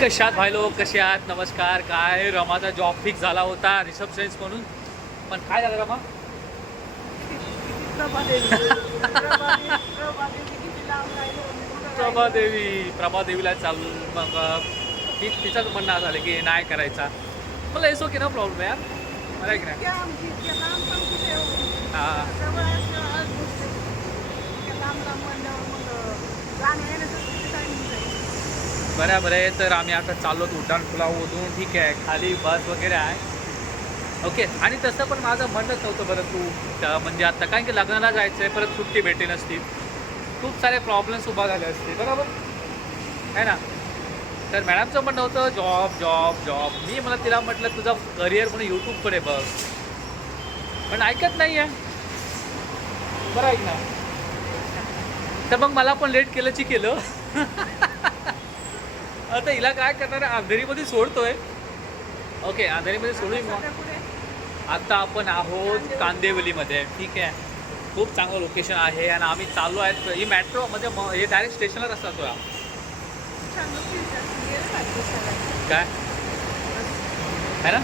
कशात भाई लोक कसे आहात? नमस्कार. काय रमाचा जॉब फिक्स झाला होता रिसेप्शनिस्ट म्हणून, पण काय झालं रमा? प्रभादेवीला चालू मग तिचाच म्हणणं झालं की नाही करायचा. मला एसो की ना प्रॉब्लेम यार, मला की नाही. बरोबर आहे. तर आम्ही आता चाललो उड्डाण पुलावमधून. ठीक आहे, खाली बस वगैरे आहे. ओके. आणि तसं पण माझं म्हणणंच नव्हतं बरं तू म्हणजे आता काय की लग्नाला जायचं आहे, परत सुट्टी भेटली नसती, खूप सारे प्रॉब्लेम्स उभा झाले असते, बरोबर आहे ना. तर मॅडमचं म्हणणं होतं जॉब जॉब जॉब. मी मला तिला म्हटलं तुझं करिअर म्हणून यूट्यूबकडे बघ, पण ऐकत नाही आहे. बरं ऐक ना. तर मग मला पण लेट केलंची केलं. आता हिला काय करणार आहे, अंधेरीमध्ये सोडतोय. ओके, अंधेरीमध्ये सोडून मग आता आपण आहोत कांदिवलीमध्ये. ठीक आहे, खूप चांगलं लोकेशन आहे आणि आम्ही चाललो आहेत. ही मेट्रो म्हणजे हे डायरेक्ट स्टेशनलाच असतात तो. काय आहे ना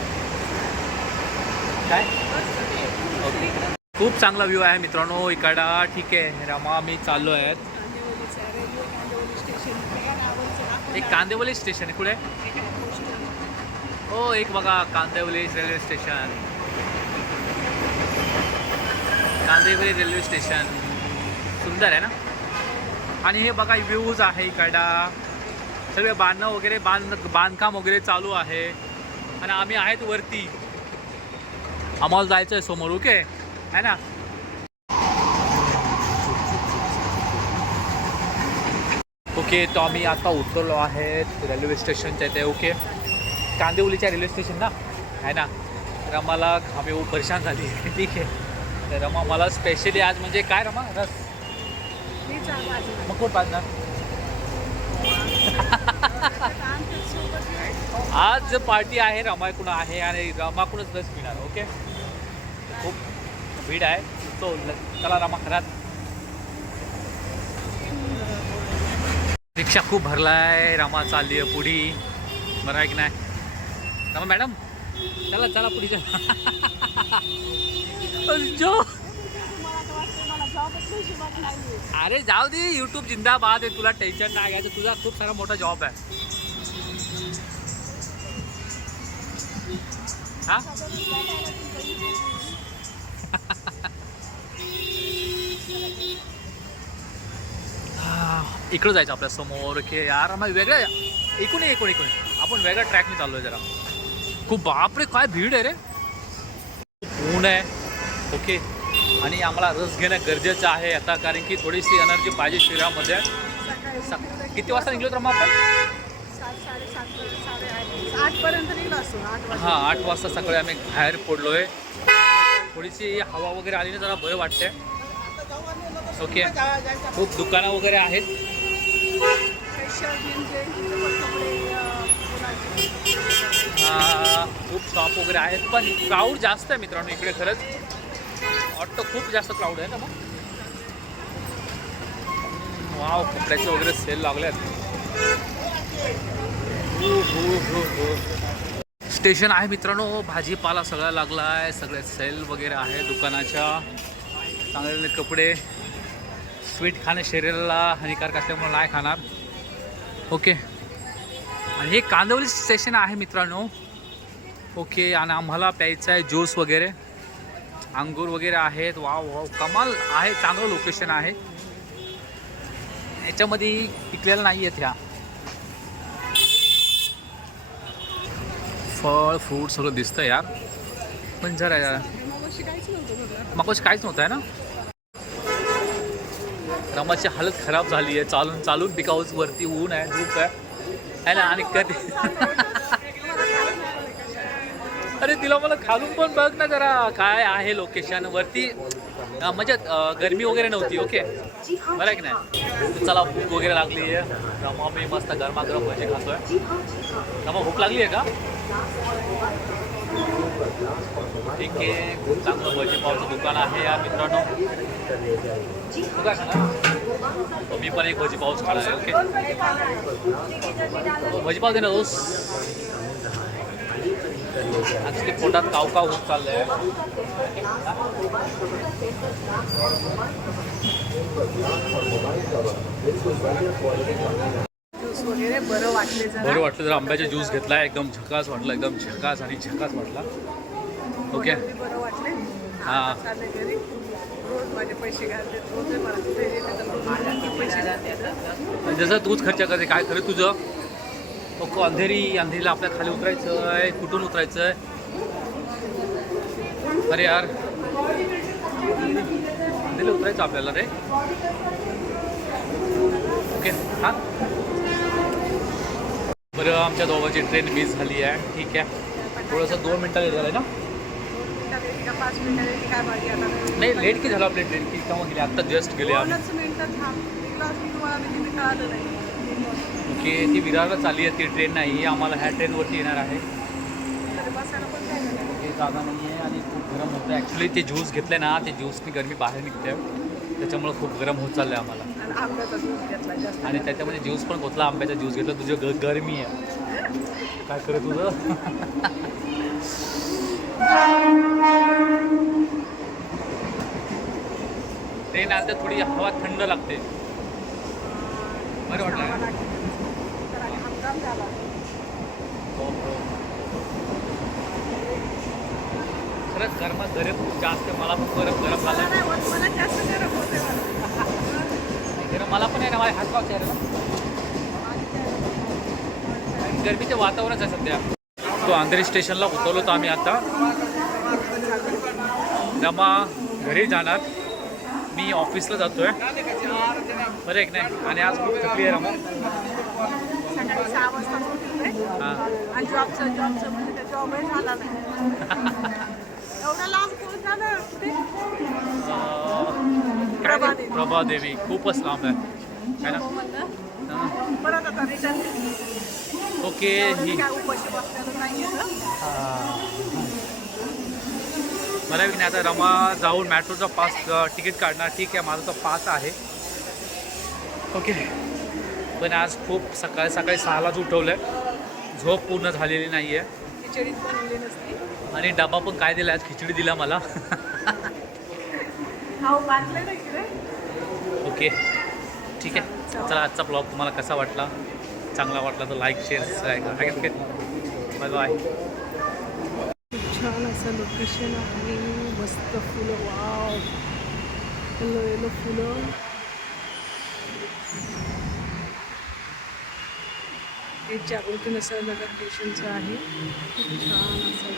काय? ओके, खूप चांगला व्ह्यू आहे मित्रांनो इकडं. ठीक आहे रमा, मी चाललो आहेत. एक कांदिवली स्टेशन आहे कुठे? हो, एक बघा Kandivali railway station. Kandivali railway station सुंदर आहे ना. आणि हे बघा व्ह्यूज आहे इकडं. सगळे बांधणं वगैरे बांधकाम वगैरे चालू आहे आणि आम्ही आहेत वरती. आम्हाला जायचं आहे समोर. ओके आहे ना. ओके, तो आम्ही आता उतरलो आहेत रेल्वे स्टेशनच्या इथे. ओके, कांदिवलीच्या रेल्वे स्टेशन ना आहे ना. रमाला आम्ही परेशान झाली. ठीक आहे, तर रमा मला स्पेशली आज म्हणजे काय रमा रस मग कोण पाजणार आज पार्टी आहे रमाकडून आहे आणि रमाकडूनच रस पिणार. ओके, खूप भीड आहे. तो चला रमा घरात. रिक्षा खूप भरलाय. रमा चालली आहे पुढी. बरं आहे की नाही रमा मॅडम? चला चला पुढे चला. जो अरे जाऊ दे, यूट्यूब जिंदाबाद आहे. तुला टेन्शन नाही घ्यायचं, तुझा खूप सारा मोठा जॉब आहे. हा इकडं जायचं आपल्या समोर. ओके यार, आम्हाला वेगळं एकूण आपण वेगळ्या ट्रॅकने चाललोय जरा. खूप बापरे काय भीड आहे रे, ऊन आहे. ओके, आणि आम्हाला रस घेणं गरजेचं आहे आता, कारण की थोडीशी एनर्जी पाहिजे शरीरामध्ये. किती वाजता निघलो तर मग आपण? 8पर्यंत निघलो असतो. हां, 8 वाजता सकाळी आम्ही बाहेर पडलो आहे. थोडीशी हवा वगैरे आली ना जरा बरं वाटते. ओके, खूप दुकानं वगैरे आहेत. खूप शॉप वगैरे आहेत, पण क्राऊड जास्त आहे मित्रांनो इकडे. खरंच ऑटो खूप जास्त क्राऊड आहे ना. मग वाव, कपड्याचे वगैरे सेल लागले आहेत. स्टेशन आहे मित्रांनो, भाजीपाला सगळा लागला आहे, सगळे सेल वगैरे आहे दुकानाच्या. चांगले कपडे. स्वीट खाणं शरीराला हानिकारक असल्यामुळे नाही खाणार. ओके, आणि हे कांदिवली स्टेशन आहे मित्रांनो. ओके, आणि आम्हाला प्यायचं आहे ज्यूस वगैरे, अंगूर वगैरे आहेत. वाव वाव, कमाल आहे, चांगलं लोकेशन आहे. याच्यामध्ये पिकलेलं नाही आहेत ह्या फळ फ्रूट सगळं दिसतं यार. पण जरा मग काहीच नव्हतं आहे ना. रमाची हालत खराब झाली आहे चालून चालून, बिकॉज वरती ऊन आहे, धूप आहे ना. आणि कधी अरे तिला मला खालून पण बघ ना जरा काय आहे लोकेशन वरती. म्हणजे गरमी वगैरे नव्हती. ओके, बरं आहे की नाही. तर चला, भूक वगैरे लागली आहे. रमा मी मस्त गरमागरम भजी खातोय. रमा भूक लागली आहे का? ठीक आहे, खूप चांगलं भजी पावचं दुकान आहे या मित्रांनो. तू काय खाणार? मी पण एक भजी पाऊच खाणार आहे. ओके, भजी पाव दे ना दोस्त. ॲक्च्युली पोटात काव काव होत चाललं आहे. ज्यूस वगैरे बरं वाटले जरा. बरं वाटलं. जर आंब्याचा ज्यूस घेतला, एकदम झकास वाटला, एकदम झकास आणि झकास वाटला. ओके, बरं वाटले. हां. चालले घरी. रोज माझे पैसे घालते, रोज मला कुठे येते तर रोज माझ्याकडे पैसे घालते. जसं तूच खर्च करते. काय खरं तुझं? ओके, अंधेरीला आपल्या खाली उतरायचं आहे. कुठून उतरायचं आहे? अरे यार, अंधेरीला उतरायचं आपल्याला रे. ओके, हां. बरं, आमच्या दोघांची ट्रेन मिस झाली आहे. ठीक आहे, थोडंसं 2 मिनटं लेट झालं ना. 5 मिनिटं काय माझी आता नाही, लेट की झालं आपली ट्रेन की केव्हा गेली? आत्ता जस्ट गेले आम्ही. 2 मिनिटं थांबला तुम्हाला मी कळालं नाही. ओके, ती विरारला चालली आहे ती ट्रेन नाही. आम्हाला ह्या ट्रेनवरती येणार आहे. तर बसायला पण काय झालं. ओके, जागा नाही आहे आणि खूप गरम होतं. ॲक्च्युली ते ज्यूस घेतलं ना, ते ज्यूसनी गरमी बाहेर निघते, त्याच्यामुळं खूप गरम होत चाललं आहे आम्हाला. आणि आंब्याचा ज्यूस घेतला जास्त. आणि त्याच्यामध्ये ज्यूस पण घेतला, आंब्याचा ज्यूस घेतला. तुझं गरमी आहे. काय करत तुझं? ट्रेन आलं तर थोडी हवा थंड लागते. बरं वाटलं ना? तर आणि हंगाम झाला. हो हो, खरंच गरम खूप जास्त. मला पण गरम मला झालं. नाही होत, मला जास्त गरम होते मला. गरम मला पण आहे ना. माझ्या हातपावचे आहे ना. गरमीचं वातावरणच आहे सध्या. तो अंधेरी स्टेशनला उतरलो तर आम्ही आता. रमा घरी जाणार, मी ऑफिसला जातोय. बरं आहे की नाही. आणि आज खूप थकली आहे रमा. सकाळी 6 वाजता उठले. हां, आणि जॉबचं म्हणजे त्या जॉबही झाला नाही. एवढा लांब कोण झालं कुठे? काय प्रभादेवी खूपच लांब आहे काय ना. हां. परत आता रिटर्न. ओके, ही काय उपाशी बसलेलं नाही आहे. मला की नाही. आता रमा जाऊन मॅट्रोचा पास तिकीट काढणार. ठीक आहे, माझा तो पास आहे. ओके, पण आज खूप सकाळी 6लाच उठवलं आहे. झोप पूर्ण झालेली नाही आहे. खिचडीत बनवली नसती. आणि डबा पण काय दिला, आज खिचडी दिला मला. हो, बांधले नाही की रे. ओके, ठीक आहे. चला, आजचा ब्लॉग तुम्हाला कसा वाटला? चांगला वाटला तर लाईक शेअर सबस्क्राईब करा. Bye bye. खूप छान असं लोकेशन आहे. मस्त फुलं. वाव, येलो फुलं. हे जागृती नगर स्टेशनचं आहे. खूप छान असं